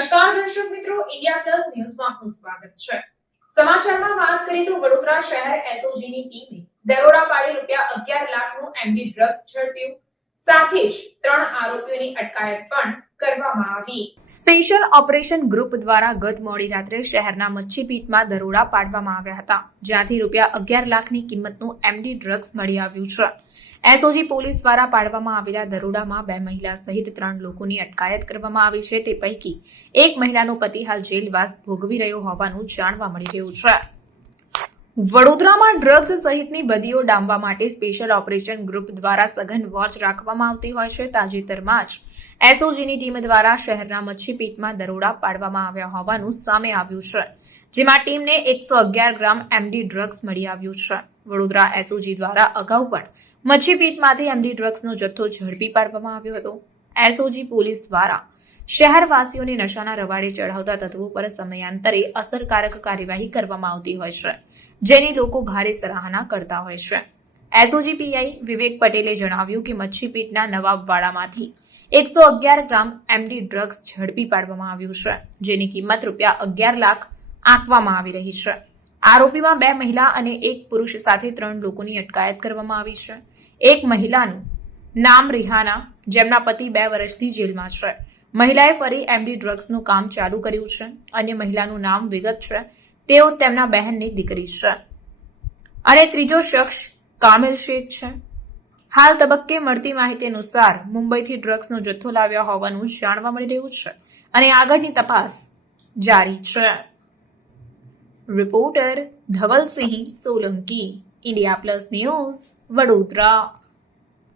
નમસ્કાર દર્શક મિત્રો, ઇન્ડિયા પ્લસ ન્યૂઝમાં આપનું સ્વાગત છે. સમાચારમાં વાત કરીએ તો વડોદરા શહેર એસઓજીની ટીમે દરોડા પાડી રૂપિયા અગિયાર લાખનું એમડી ડ્રગ્સ ઝડપ્યું. સાથે જ ત્રણ આરોપીઓની અટકાયત પણ સ્પેશિયલ ઓપરેશન ગ્રુપ દ્વારા ગત મોડી રાત્રે શહેરના મચ્છીપીટમાં દરોડા પાડવામાં આવ્યા હતા, જ્યાંથી રૂપિયા અગિયાર લાખની કિંમતનું એમડી ડ્રગ્સ મળી આવ્યું છે. એસઓજી પોલીસ દ્વારા પાડવામાં આવેલા દરોડામાં બે મહિલા સહિત ત્રણ લોકોની અટકાયત કરવામાં આવી છે. તે પૈકી એક મહિલાનો પતિ હાલ જેલવાસ ભોગવી રહ્યો હોવાનું જાણવા મળી રહ્યું છે. વડોદરામાં ડ્રગ્સ સહિતની બદીઓ ડામવા માટે સ્પેશિયલ ઓપરેશન ગ્રુપ દ્વારા સઘન વોચ રાખવામાં આવતી હોય છે. તાજેતરમાં જ એસઓજીની ટીમ દ્વારા શહેરના મચ્છીપીટમાં દરોડા પાડવામાં આવ્યા હોવાનું સામે આવ્યું છે, જેમાં ટીમને એકસો અગિયાર ગ્રામ એમડી ડ્રગ્સ મળી આવ્યું છે. વડોદરા એસઓજી દ્વારા અગાઉ પણ મચ્છીપીટમાંથી એમડી ડ્રગ્સનો જથ્થો ઝડપી પાડવામાં આવ્યો હતો. એસઓજી પોલીસ દ્વારા શહેરવાસીઓને નશાના રવાડે ચઢાવતા તત્વો પર સમયાંતરે અસરકારક કાર્યવાહી કરવામાં આવતી હોય છે, જેની લોકો ભારે સરાહના કરતા હોય છે. એસઓજી પીઆઈ વિવેક પટેલે જણાવ્યું કે મચ્છીપીટના નવાબવાડામાંથી એકસો અગિયાર ગ્રામ એમડી ડ્રગ્સ ઝડપી પાડવામાં આવ્યું છે, જેની કિંમત રૂપિયા અગિયાર લાખ આંકવામાં આવી રહી છે. આરોપીમાં બે મહિલા અને એક પુરુષ સાથે ત્રણ લોકોની અટકાયત કરવામાં આવી છે. એક મહિલાનું નામ રિહાના, જેમના પતિ બે વર્ષથી જેલમાં છે. મહિલાએ ફરી એમડી ડ્રગ્સનું કામ ચાલુ કર્યું છે. અને મહિલાનું નામ વિગત છે. તેઓ તેમના બહેનની દીકરી છે. અને ત્રીજો શખ્સ કામિલ શેખ છે. હાલ તબક્કે મળતી માહિતી અનુસાર મુંબઈથી ડ્રગ્સનો જથ્થો લાવ્યા હોવાનું જાણવા મળી રહ્યું છે અને આગળની તપાસ જારી છે. Reporter Dhavalsinh Solanki, India plus news Vadodara.